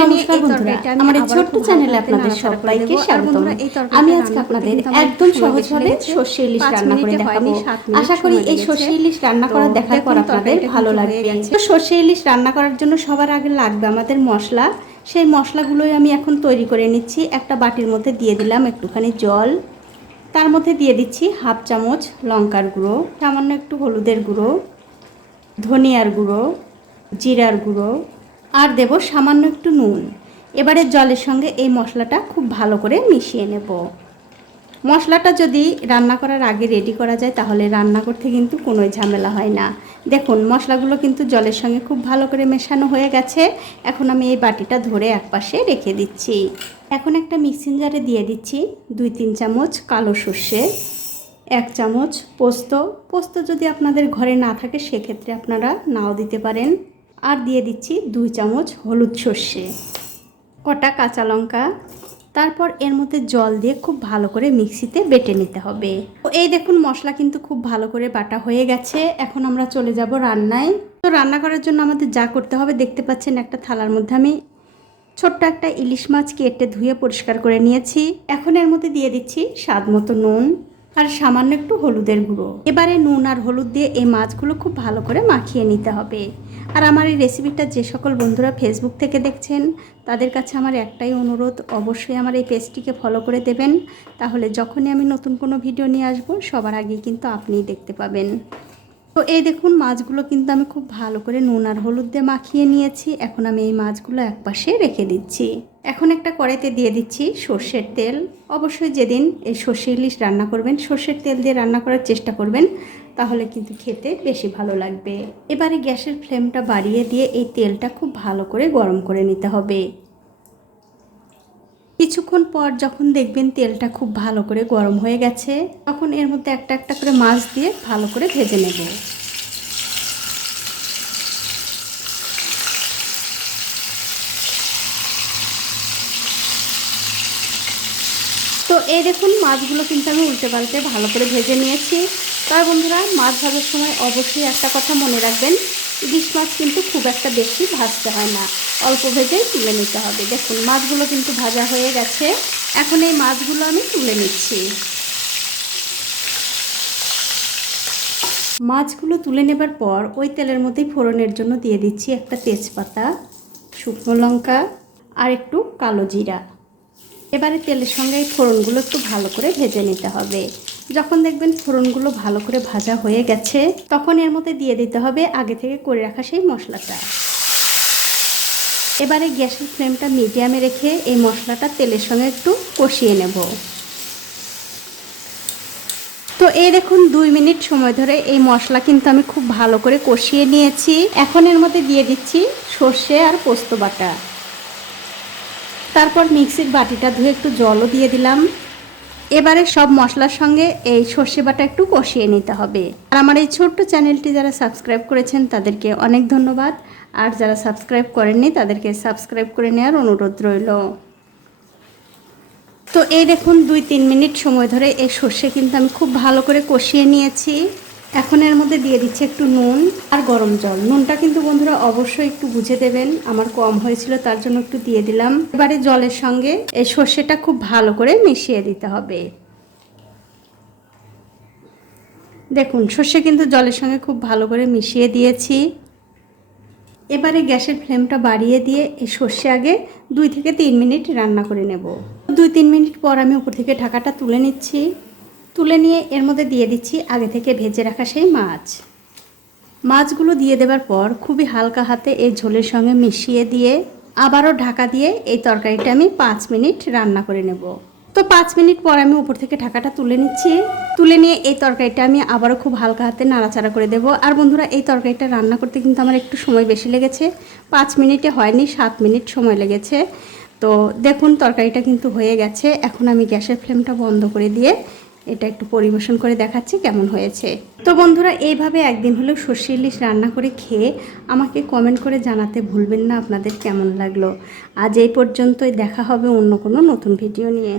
নমস্কার বন্ধুরা, আমার এই ছোট্ট চ্যানেলে আপনাদের সবাইকে স্বাগত। আমি আজকে আপনাদের একদম সহজভাবে সর্ষে ইলিশ রান্না করে দেখাবো। আশা করি এই সর্ষে ইলিশ রান্না করা দেখার পর আপনাদের ভালো লাগবে। সর্ষে ইলিশ রান্না করার জন্য সবার আগে লাগবে আমাদের মশলা। সেই মশলাগুলোই আমি এখন তৈরি করে নিচ্ছি। একটা বাটির মধ্যে দিয়ে দিলাম একটুখানি জল, তার মধ্যে দিয়ে দিচ্ছি হাফ চামচ লঙ্কার গুঁড়ো, সামান্য একটু হলুদের গুঁড়ো, ধনিয়ার গুঁড়ো, জিরার গুঁড়ো, আর দেব সামান্য একটু নুন। এবারে জলের সঙ্গে এই মশলাটা খুব ভালো করে মিশিয়ে নেব। মশলাটা যদি রান্না করার আগে রেডি করা যায় তাহলে রান্না করতে কিন্তু কোনো ঝামেলা হয় না। দেখুন মশলাগুলো কিন্তু জলের সঙ্গে খুব ভালো করে মেশানো হয়ে গেছে। এখন আমি এই বাটিটা ধরে একপাশে রেখে দিচ্ছি। এখন একটা মিক্সিং জারে দিয়ে দিচ্ছি 2-3 চামচ কালো সর্ষে, 1 চামচ পোস্ত যদি আপনাদের ঘরে না থাকে সেক্ষেত্রে আপনারা নাও দিতে পারেন। আর দিয়ে দিচ্ছি 2 চামচ হলুদ সর্ষে, কটা কাঁচা লঙ্কা। তারপর এর মধ্যে জল দিয়ে খুব ভালো করে মিক্সিতে বেটে নিতে হবে। তো এই দেখুন মশলা কিন্তু খুব ভালো করে বাটা হয়ে গেছে। এখন আমরা চলে যাব রান্নায়। তো রান্না করার জন্য আমাদের যা করতে হবে দেখতে পাচ্ছেন, একটা থালার মধ্যে আমি ছোট্ট একটা ইলিশ মাছ কেটে ধুয়ে পরিষ্কার করে নিয়েছি। এখন এর মধ্যে দিয়ে দিচ্ছি স্বাদ মতো নুন আর সামান্য একটু হলুদের গুঁড়ো। এবারে নুন আর হলুদ দিয়ে এই মাছগুলো খুব ভালো করে মাখিয়ে নিতে হবে। আর আমার এই রেসিপিটা যে সকল বন্ধুরা ফেসবুক থেকে দেখছেন তাদের কাছে আমার একটাই অনুরোধ, অবশ্যই আমার এই পেজটিকে ফলো করে দেবেন। তাহলে যখনই আমি নতুন কোনো ভিডিও নিয়ে আসব সবার আগেই কিন্তু আপনিই দেখতে পাবেন। তো এই দেখুন মাছগুলো কিন্তু আমি খুব ভালো করে নুন আর হলুদ দিয়ে মাখিয়ে নিয়েছি। এখন আমি এই মাছগুলো একপাশে রেখে দিচ্ছি। এখন একটা কড়াইতে দিয়ে দিচ্ছি সর্ষের তেল। অবশ্যই যেদিন এই সর্ষে ইলিশ রান্না করবেন সর্ষের তেল দিয়ে রান্না করার চেষ্টা করবেন, তাহলে কিন্তু খেতে বেশি ভালো লাগবে। এবারে গ্যাসের ফ্লেমটা বাড়িয়ে দিয়ে এই তেলটা খুব ভালো করে গরম করে নিতে হবে। কিছুক্ষণ পর যখন দেখবেন তেলটা খুব ভালো করে গরম হয়ে গেছে, তখন এর মধ্যে একটা একটা করে মাছ দিয়ে ভালো করে ভেজে নেব। তো এই দেখুন মাছগুলো কিন্তু আমি উল্টে পাল্টে ভালো করে ভেজে নিয়েছি। তার বন্ধুরা মাছ ভাজার সময় অবশ্যই একটা কথা মনে রাখবেন, ইলিশ মাছ কিন্তু খুব একটা বেশি ভাজতে হয় না, অল্প ভেজে তুলে নিতে হবে। দেখুন মাছগুলো কিন্তু ভাজা হয়ে গেছে। এখন এই মাছগুলো আমি তুলে নিচ্ছি। মাছগুলো তুলে নেবার পর ওই তেলের মধ্যেই ফোড়নের জন্য দিয়ে দিচ্ছি একটা তেজপাতা, শুকনো লঙ্কা আর একটু কালো জিরা। এবারে তেলের সঙ্গে এই ফোড়নগুলো একটু ভালো করে ভেজে নিতে হবে। যখন দেখবেন ফোড়নগুলো ভালো করে ভাজা হয়ে গেছে তখন এর মধ্যে দিয়ে দিতে হবে আগে থেকে করে রাখা সেই মশলাটা। এবারে গ্যাসের ফ্লেমটা মিডিয়ামে রেখে এই মশলাটা তেলের সঙ্গে একটু কষিয়ে নেব। তো এই দেখুন 2 মিনিট সময় ধরে এই মশলা কিন্তু আমি খুব ভালো করে কষিয়ে নিয়েছি। এখন এর মধ্যে দিয়ে দিচ্ছি সর্ষে আর পোস্ত বাটা। তারপর মিক্সির বাটিটা ধুয়ে একটু জলও দিয়ে দিলাম। এবারে সব মশলার সঙ্গে এই সর্ষে বাটা একটু কষিয়ে নিতে হবে। আর আমার এই ছোট্ট চ্যানেলটি যারা সাবস্ক্রাইব করেছেন তাদেরকে অনেক ধন্যবাদ, আর যারা সাবস্ক্রাইব করেননি তাদেরকে সাবস্ক্রাইব করে নেওয়ার অনুরোধ রইল। তো এই দেখুন 2-3 মিনিট সময় ধরে এই সর্ষে কিন্তু আমি খুব ভালো করে কষিয়ে নিয়েছি। এখন এর মধ্যে দিয়ে দিচ্ছি একটু নুন আর গরম জল। নুনটা কিন্তু বন্ধুরা অবশ্যই একটু বুঝে দেবেন, আমার কম হয়েছিল তার জন্য একটু দিয়ে দিলাম। এবারে জলের সঙ্গে এই সর্ষেটা খুব ভালো করে মিশিয়ে দিতে হবে। দেখুন সর্ষে কিন্তু জলের সঙ্গে খুব ভালো করে মিশিয়ে দিয়েছি। এবারে গ্যাসের ফ্লেমটা বাড়িয়ে দিয়ে এই সর্ষে আগে 2 থেকে 3 মিনিট রান্না করে নেব। 2-3 মিনিট পর আমি উপর থেকে ঢাকাটা তুলে নিচ্ছি। তুলে নিয়ে এর মধ্যে দিয়ে দিচ্ছি আগে থেকে ভেজে রাখা সেই মাছগুলো দিয়ে দেওয়ার পর খুবই হালকা হাতে এই ঝোলের সঙ্গে মিশিয়ে দিয়ে আবারও ঢাকা দিয়ে এই তরকারিটা আমি 5 মিনিট রান্না করে নেব। তো 5 মিনিট পর আমি উপর থেকে ঢাকাটা তুলে নিচ্ছি। তুলে নিয়ে এই তরকারিটা আমি আবারও খুব হালকা হাতে নাড়াচাড়া করে দেব। আর বন্ধুরা এই তরকারিটা রান্না করতে কিন্তু আমার একটু সময় বেশি লেগেছে, 5 মিনিটে হয়নি, 7 মিনিট সময় লেগেছে। তো দেখুন তরকারিটা কিন্তু হয়ে গেছে। এখন আমি গ্যাসের ফ্লেমটা বন্ধ করে দিয়ে এটা একটু পরিবেশন করে দেখাচ্ছি কেমন হয়েছে। তো বন্ধুরা এইভাবে একদিন হলেও সর্ষে ইলিশ রান্না করে খেয়ে আমাকে কমেন্ট করে জানাতে ভুলবেন না আপনাদের কেমন লাগলো। আজ এই পর্যন্তই, দেখা হবে অন্য কোনো নতুন ভিডিও নিয়ে।